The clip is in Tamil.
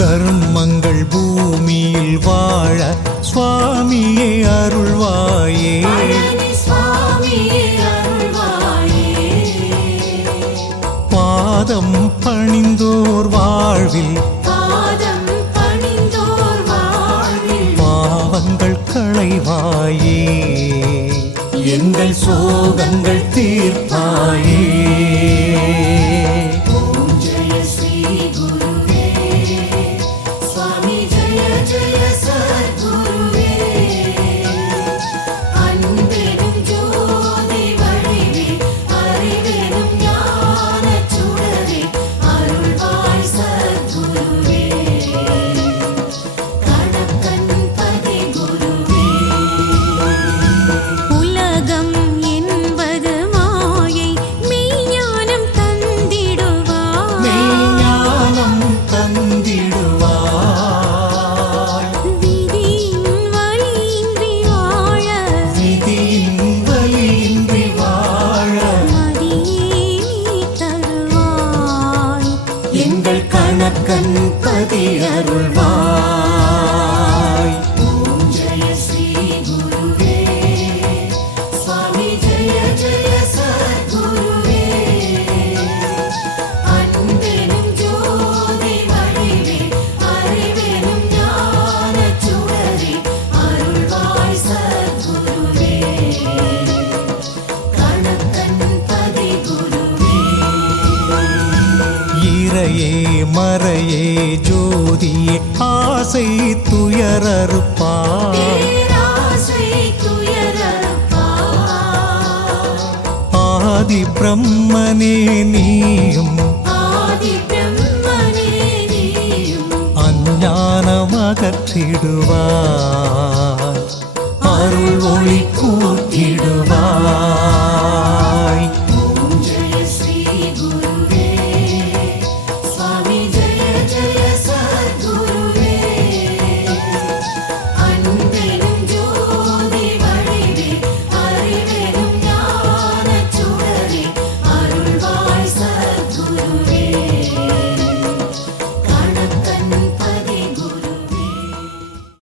தர்மங்கள் பூமியில் வாழ சுவாமியே அருள்வாயே. பாதம் பணிந்தோர் வாழ்வில் பாவங்கள் களைவாயே. எங்கள் சோகங்கள் தீர்ப்பாயே. எங்கள் கணக்கன் பதி அருள்வாய். ஓம் ஜெய ஸ்ரீ குருவே சுவாமி ஜெய ஜெய சத்குருவே. அன்பெனும் ஜோதி வடிவே அறிவெனும் ஞான சுடரே அருள்வாய் சத்குருவே. கணக்கன் பதி குருவே. இறையே மறையே ஜோதியே ஆசை துயரறுப்பாய். ஆதி பிரம்மனே நீயும் அஞ்ஞானம் அகற்றிடுவாய். அருள் ஒளி கூ